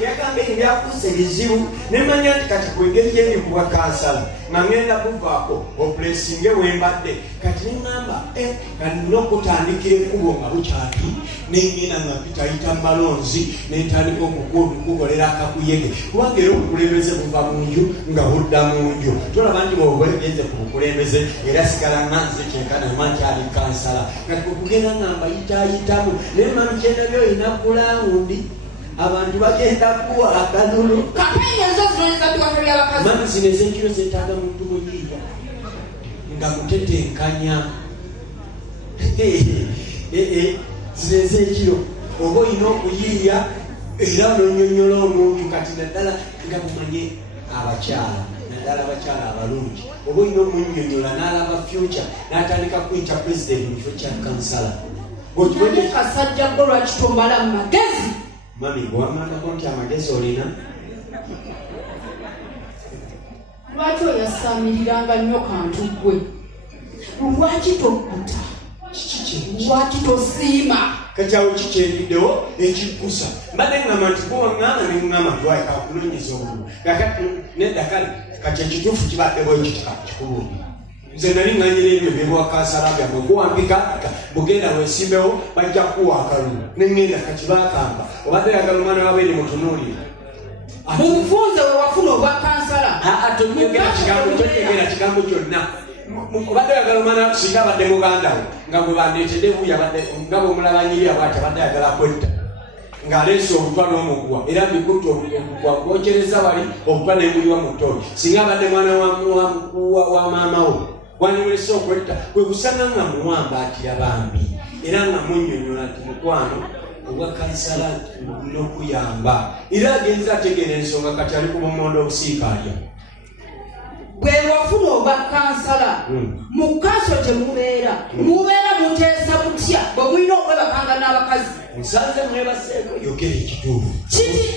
byagamba ebyakuusa ebizibu nemanya nti kati kwengeri gyendi kuwa kansala ngenda kuvaako opulesinge wembadde kati neŋŋamba kati nina okutandikira ekkubo nga bukyati nengenda nga pitayita malonzi nentandika okukukolera akakuyege kubanga era obukulembeze buva mu nju nga budda mu nju tolaba nti bwobugenze ku bukulembeze era sigala nganze kyenkana mankyali kansala kati okugenda ngamba yitayitamu naye mami kyendabyo olina kulawundi abantu bagenda kuwa akalulu mami zino ezekiro zetaaga muntu muyiiya nga mutetenkanya zino ezekiro oba olina okuyiiya era nonyonyola omuntu kati naddala nga mumanye abakyala naddala abakyala abalungi oba olina omunyonyola n'alaba future n'atandika kuyita president mu kifo kya kansala kasajja gwe lwaki tomala mu magezi mami gwamakako nti amagezi olina lwaki oyasaamiriranga nnyo kantu gwe lwaki tokkuta lwaki tosiima kakyawo kikyendiddewo ekikusa mbadde ngamba nti gwewaŋŋamba neŋŋamba twaikakulonyeza obululu kakati neddakale kati ekituufu kibadde bwekitaka kikulundi nze nali ŋŋanyira ebyo byebwakansala byammwe guwambika bugenda weesimbewo bajja kuwa akalulu neŋŋenda kati baakamba obadde yagala omwana wabeeri mutunuulira munfunze we wafuna obwa kansala tonyegera kigambo kyonna obadde yagala omwana singa abadde mugandawo nga gwe bandeetedde buya nga bwomulabanyiri abwati abadde yagala kwetta ng'aleese obutwa n'omugwa era bikutta obugwa gwokyereza wali obutwa nebuliwa mu ttooyi singa abadde mwana wa maama wo waniwese okwetta kwe kusanga nga muwamba atira bambi era nga munnyonnyola nti mukwano obwa kansala n'okuyamba era agenza ategeera ensonga kati ali ku bumonde obusiikaalya bwe wafuna obwa kansala mu kanso gye mubeera muteesa mutya bwe mulina okwebakanga n'abakazi nsanze mwebaseeko yogera ekituufu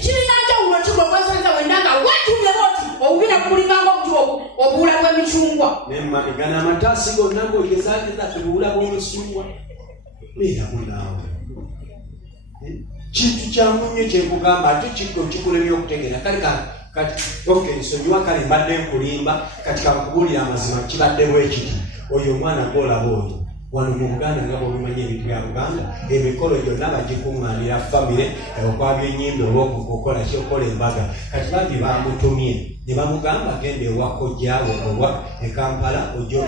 kirina njawulo ki bwe kwesanza wenda nga wetuuleko oti obubina kumulinganga obuti obuwula bw'emicungwa nemamigana amataasi gonna ng'ogezaageza tubuwula bw'omusungwa beeramu naawe kintu kyamunyo kyekugamba ate kikulemya okutegeera kale kati nsonyiwa kale mbadde nkulimba kati kakubuulira amazima kibadde bwekiti oyo omwana gwolaba oyo wano mu Buganda nga bw'omumanya ebintu bya Buganda emikolo gyonna bagikuŋŋaanira famire okwabya ennyimba olw'okukola kyokola embaga kati bambi bamutumye ne bamugamba genda ewa kojjaawe owa e Kampala ojja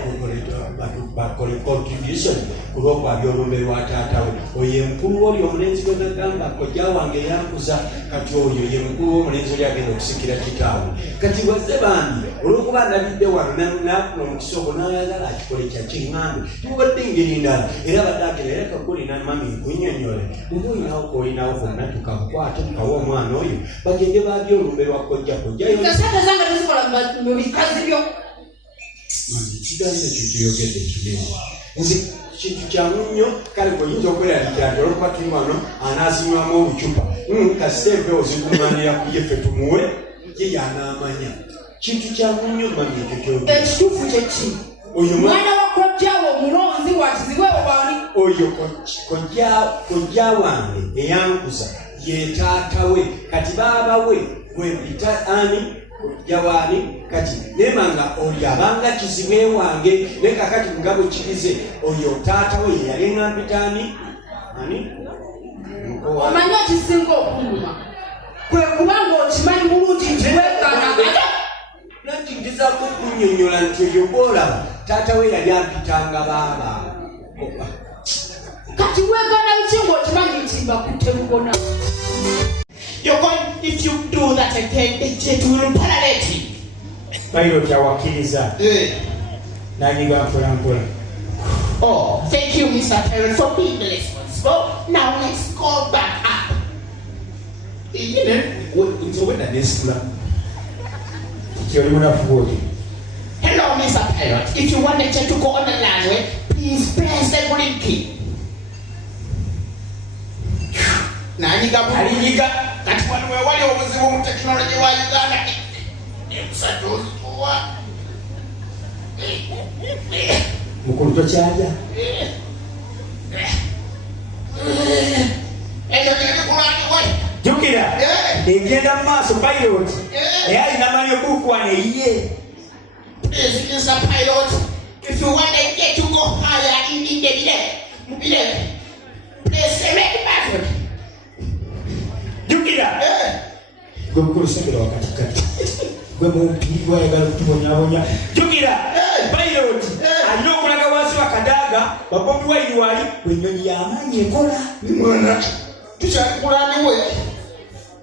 bakole contribution ku lw'okwabya olumbe lwa taatawe oyo ye mukulu w'oli omulenzi gwe nagamba kojja wange yankuza kati oyo ye mukulu w'omulenzi oli agenda okusikira kitaawe kati wazze bambi olw'okuba ndabidde wano n'akula omukisa ogwo n'ayagala akikole kyakiŋŋambe tubadde engeri ndala era baddaagera era kakulina mami nkunnyonnyole bw'oba olinawo konna tukamukwate tukawa omwana oyo bagende baabye olumbe lwa kojja nga tuzikola mu bikazi byo kigazi ekyo kiyogedde kinene nzi kintu kyamu nnyo kale bw'oyinza okweraliikira nti olwokuba tuli wano anaazinywamu obucupa kasiteeve ozikuŋŋaanira ku ye ffe tumuwe ye y'anaamanya kintu kyamu nnyo mami ekyo kyogedde ekituufu kyeki mwana wa kojjaawo omulonzi wakizibwe obaani oyo kojja wange eyankuza ye taatawe kati baabawe bwebita ani kojjawaani kati nemanga oyo abanga kizibwe wange ne kakati mugabo kibize oyo taatawe ye yali eŋŋampitaani ani omanyi ekisinga okuluma kwe kubanga okimanyi bulungi nti weekanaga nanti ngezaako okunnyonnyola nti oyo bwolaba taatawe yali ampitanga baaba kati weegana biki ng'okimanyi nti mbakutte lubona You're going, if you do that again, it will paralyze you. Pilot yawakkiriza n'anyiga mpolampola. Oh, thank you, Mr. Parent, for being responsible. Now let's go back up. Hello, Mr. Pilot. If you wanted to go on the landway, please press the green key. Nanyiga alinyiga kati wano wewali obuzibu mu tekinologi wa Uganda emusatuwa mukulu tokyaja eyo byali kulani wali jukira egenda mu maaso pilot alina manyobuukwane ye. Please, Mr. Pilot, if you want to get to go higher in the please select button. Jukira gwe mukulusembera wakatikati gwe mumpiri wayagala okutubonyabonya. Jukira pilot alina okulaga wansi wakadaaga babobi wairi wali bwennyonyi y'amaanyi ekola. Mwana tukyalikulaniwe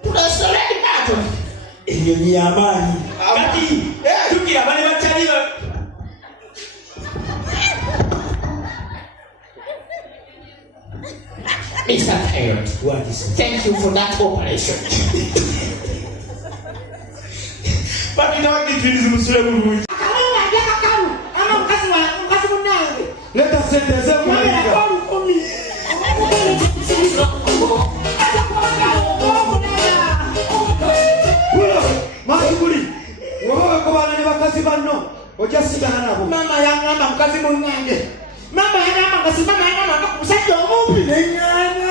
tunaselect button. Ennyonyi y'amaanyi kati jukira bane bakyali Mr. Pilot, what is it? thank you for that operation. But you know what it is musule bulungi. Let us send the same Mama yangamba mukazi munange. Mama yangamba ngasimama yangamba kusajja omumpi nenyana.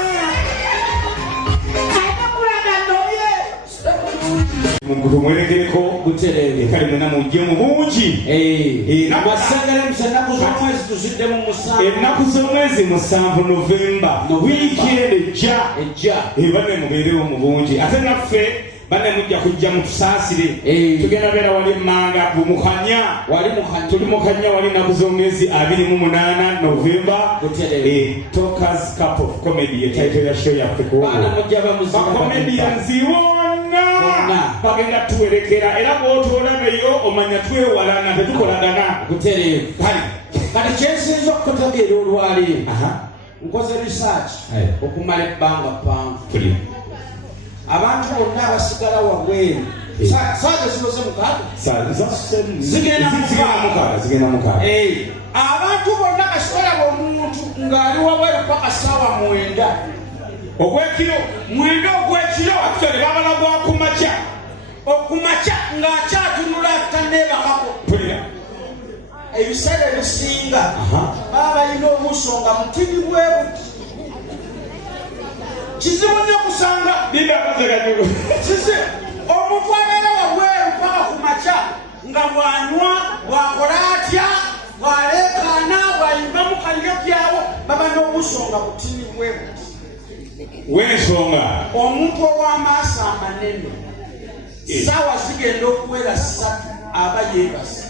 Mungu mwelekereko buterere kali muna mujje mu bungi nabasangala musanaku z'omwezi tuzidde mu musanvu ennaku z'omwezi 7 Novemba weekend ejja bane mubeerewo mu bungi ate naffe bane mujja kujja mu tusaasire tugenda beera wali mmanga mukanya tuli mukanya wali nnaku z'omwezi 28 Novemba Talkers Cup of Comedy etaito ya show yaffe comedians bagenda tuwerekera era bw'otulabeyo omanya twewalana tetukolagana butereevu kati kyensinza okutegeera olwali nkoze research okumala ebbanga ppanvu abantu bonna abasigala wabweru saaja ziloze mukaaga zigenda mukaaga abantu bonna kasibalaba omuntu ng'ali wabweru paka ssaawa 9 ogwekiro 9 ogwekiro atutale babala bwa kumakya okumakya ng'akyatunula tanneebakako ebiseera ebisinga baba balina obusonga mutini bwe buti kizibu nnyo kusanga omuntu abeera wabweru paka kumakya nga bwanywa bwakola atya bwaleekaana bwayimba mu kalyo kyawo baba n'obusonga mutini bwe buti w'ensonga omuntu ow'amaaso amanene saawa zigenda okuwera 3 aba yeebase.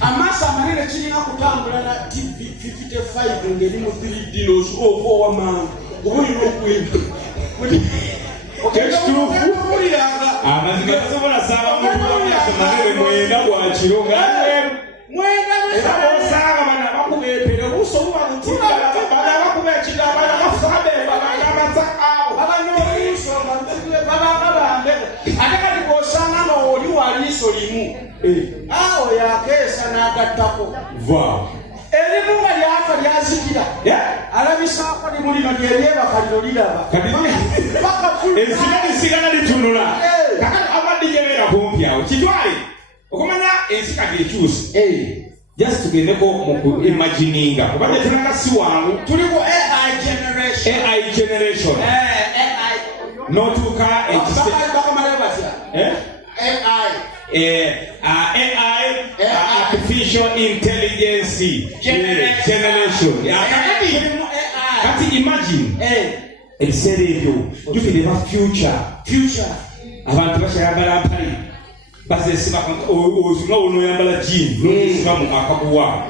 Amaaso amanene kirina kutambula na TV 55 ngeri mu 3D oba ow'amaanyi oba olina okwenda amazima gasobola saaba mutuwamaaso manene 9 bwakiro era osanga bana bakubeepera obuso buba butinda bana bakuba ekigamba bafusabe babagabazakaawo babanooliisonga babanga bambebe ate kati bw'osanga nga oli waliiso limu awo yakeesa n'agattako erimu nga lyafa lyazikira alabisaako limu lino lyeryebaka lino liraba ensina lisigala litunula kakati abaddijebeera kumpi awo kitwale okumanya ensi kati ekyusi just tugendeko mu imagininga kubadde tulanga si wangu tuliko AI generation notuuka AI artificial intelligence generation kati imagine ebiseera ebyo jukireba future abantu bakyayambala mpale bazesiba ozinga onoyambala jean nosiba mu akabuwa